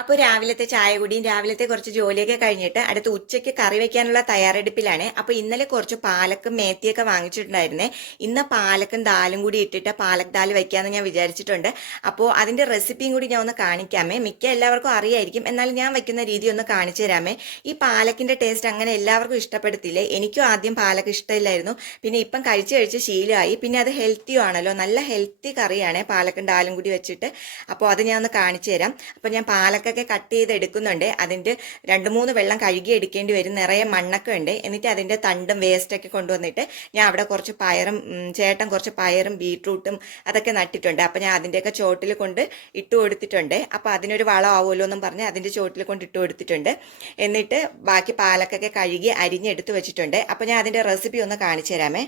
അപ്പോൾ രാവിലത്തെ ചായ കുടിയും രാവിലത്തെ കുറച്ച് ജോലിയൊക്കെ കഴിഞ്ഞിട്ട് അടുത്ത ഉച്ചയ്ക്ക് കറി വെക്കാനുള്ള തയ്യാറെടുപ്പിലാണ്. അപ്പോൾ ഇന്നലെ കുറച്ച് പാലക്കും മേത്തിയൊക്കെ വാങ്ങിച്ചിട്ടുണ്ടായിരുന്നേ. ഇന്ന് പാലക്കും ദാലും കൂടി ഇട്ടിട്ട് പാലക് ദാൽ വെക്കാമെന്ന് ഞാൻ വിചാരിച്ചിട്ടുണ്ട്. അപ്പോൾ അതിൻ്റെ റെസിപ്പിയും കൂടി ഞാൻ ഒന്ന് കാണിക്കാമേ. മിക്ക എല്ലാവർക്കും അറിയായിരിക്കും, എന്നാലും ഞാൻ വെക്കുന്ന രീതി ഒന്ന് കാണിച്ചു തരാമേ. ഈ പാലക്കിൻ്റെ ടേസ്റ്റ് അങ്ങനെ എല്ലാവർക്കും ഇഷ്ടപ്പെടത്തില്ലേ. എനിക്കും ആദ്യം പാലക്ക് ഇഷ്ടമില്ലായിരുന്നു, പിന്നെ ഇപ്പം കഴിച്ച് കഴിച്ച് ശീലമായി. പിന്നെ അത് ഹെൽത്തിയും ആണല്ലോ, നല്ല ഹെൽത്തി കറിയാണ് പാലക്കും ദാലും കൂടി വെച്ചിട്ട്. അപ്പോൾ അത് ഞാൻ ഒന്ന് കാണിച്ചു തരാം. അപ്പോൾ ഞാൻ പാലക്കൊക്കെ കട്ട് ചെയ്ത് എടുക്കുന്നുണ്ട്. അതിൻ്റെ 2-3 വെള്ളം കഴുകി എടുക്കേണ്ടി വരും, നിറയെ മണ്ണൊക്കെ ഉണ്ട്. എന്നിട്ട് അതിൻ്റെ തണ്ടും വേസ്റ്റൊക്കെ കൊണ്ടുവന്നിട്ട് ഞാൻ അവിടെ കുറച്ച് ചേട്ടൻ കുറച്ച് പയറും ബീട്രൂട്ടും അതൊക്കെ നട്ടിട്ടുണ്ട്. അപ്പോൾ ഞാൻ അതിൻ്റെയൊക്കെ ചോട്ടിൽ കൊണ്ട് ഇട്ട് കൊടുത്തിട്ടുണ്ട്. അപ്പോൾ അതിനൊരു വളം ആവുമല്ലോ എന്നും പറഞ്ഞ് അതിൻ്റെ ചോട്ടിൽ കൊണ്ട് ഇട്ട് കൊടുത്തിട്ടുണ്ട്. എന്നിട്ട് ബാക്കി പാലക്കൊക്കെ കഴുകി അരിഞ്ഞെടുത്ത് വെച്ചിട്ടുണ്ട്. അപ്പോൾ ഞാൻ അതിൻ്റെ റെസിപ്പി ഒന്ന് കാണിച്ചു തരാമേ.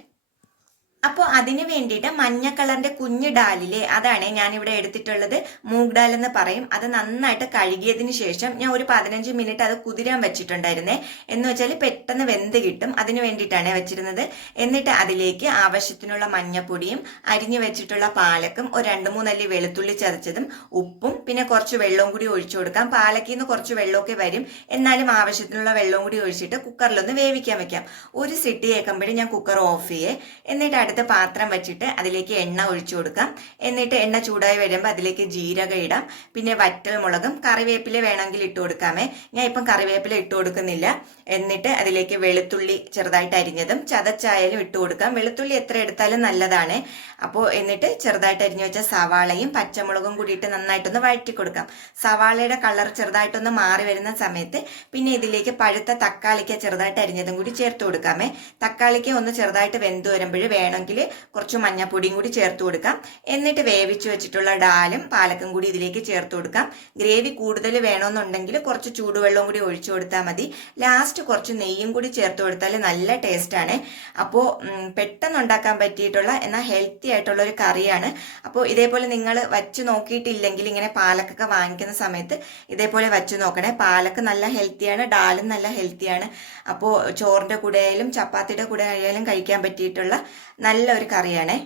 അപ്പോൾ അതിന് വേണ്ടിയിട്ട് മഞ്ഞ കളറിന്റെ കുഞ്ഞു ഡാലിലെ അതാണ് ഞാനിവിടെ എടുത്തിട്ടുള്ളത്. മൂഗ് ഡാൽ എന്ന് പറയും. അത് നന്നായിട്ട് കഴുകിയതിന് ശേഷം ഞാൻ ഒരു 15 മിനിറ്റ് അത് കുതിരാൻ വെച്ചിട്ടുണ്ടായിരുന്നേ. എന്ന് വെച്ചാൽ പെട്ടെന്ന് വെന്ത് കിട്ടും, അതിന് വേണ്ടിയിട്ടാണ് വെച്ചിരുന്നത്. എന്നിട്ട് അതിലേക്ക് ആവശ്യത്തിനുള്ള മഞ്ഞപ്പൊടിയും അരിഞ്ഞു വെച്ചിട്ടുള്ള പാലക്കും ഒരു 2-3 അല്ലി വെളുത്തുള്ളി ചതച്ചതും ഉപ്പും പിന്നെ കുറച്ച് വെള്ളവും കൂടി ഒഴിച്ചു കൊടുക്കാം. പാലക്കിൽ നിന്ന് കുറച്ച് വെള്ളമൊക്കെ വരും, എന്നാലും ആവശ്യത്തിനുള്ള വെള്ളവും കൂടി ഒഴിച്ചിട്ട് കുക്കറിലൊന്ന് വേവിക്കാൻ വെക്കാം. ഒരു സിട്ടി കേൾക്കുമ്പോഴും ഞാൻ കുക്കർ ഓഫ് ചെയ്യേ. എന്നിട്ട് അടുത്ത പാത്രം വെച്ചിട്ട് അതിലേക്ക് എണ്ണ ഒഴിച്ചു കൊടുക്കാം. എന്നിട്ട് എണ്ണ ചൂടായി വരുമ്പോൾ അതിലേക്ക് ജീരകം ഇടാം, പിന്നെ വറ്റൽ മുളകും കറിവേപ്പില വേണമെങ്കിൽ ഇട്ട് കൊടുക്കാമേ. ഞാൻ ഇപ്പം കറിവേപ്പില ഇട്ട് കൊടുക്കുന്നില്ല. എന്നിട്ട് അതിലേക്ക് വെളുത്തുള്ളി ചെറുതായിട്ട് അരിഞ്ഞതും ചതച്ചായാലും ഇട്ട് കൊടുക്കാം. വെളുത്തുള്ളി എത്ര എടുത്താലും നല്ലതാണ്. അപ്പോൾ എന്നിട്ട് ചെറുതായിട്ട് അരിഞ്ഞു വെച്ച സവാളയും പച്ചമുളകും കൂടിയിട്ട് നന്നായിട്ടൊന്ന് വഴറ്റി കൊടുക്കാം. സവാളയുടെ കളർ ചെറുതായിട്ടൊന്ന് മാറി വരുന്ന സമയത്ത് പിന്നെ ഇതിലേക്ക് പഴുത്ത തക്കാളിക്ക ചെറുതായിട്ട് അരിഞ്ഞതും കൂടി ചേർത്ത് കൊടുക്കാമേ. തക്കാളിക്ക ഒന്ന് ചെറുതായിട്ട് വെന്ത് വരുമ്പോൾ വേണമെങ്കിൽ കുറച്ച് മഞ്ഞപ്പൊടിയും കൂടി ചേർത്ത് കൊടുക്കാം. എന്നിട്ട് വേവിച്ചു വെച്ചിട്ടുള്ള ഡാലും പാലക്കും കൂടി ഇതിലേക്ക് ചേർത്ത് കൊടുക്കാം. ഗ്രേവി കൂടുതൽ വേണമെന്നുണ്ടെങ്കിൽ കുറച്ച് ചൂടുവെള്ളവും കൂടി ഒഴിച്ചു കൊടുത്താൽ മതി. ലാസ്റ്റ് കുറച്ച് നെയ്യും കൂടി ചേർത്ത് കൊടുത്താൽ നല്ല ടേസ്റ്റാണ്. അപ്പോൾ പെട്ടെന്ന് ഉണ്ടാക്കാൻ പറ്റിയിട്ടുള്ള എന്നാൽ ഹെൽത്തി ആയിട്ടുള്ള ഒരു കറിയാണ്. അപ്പോൾ ഇതേപോലെ നിങ്ങൾ വച്ച് നോക്കിയിട്ടില്ലെങ്കിൽ ഇങ്ങനെ പാലക്കൊക്കെ വാങ്ങിക്കുന്ന സമയത്ത് ഇതേപോലെ വച്ച് നോക്കണേ. പാലക്ക് നല്ല ഹെൽത്തിയാണ്, ഡാലും നല്ല ഹെൽത്തിയാണ്. അപ്പോൾ ചോറിൻ്റെ കൂടെ ആയാലും ചപ്പാത്തിയുടെ കൂടെ ആയാലും കഴിക്കാൻ പറ്റിയിട്ടുള്ള നല്ലൊരു കറിയാണേ.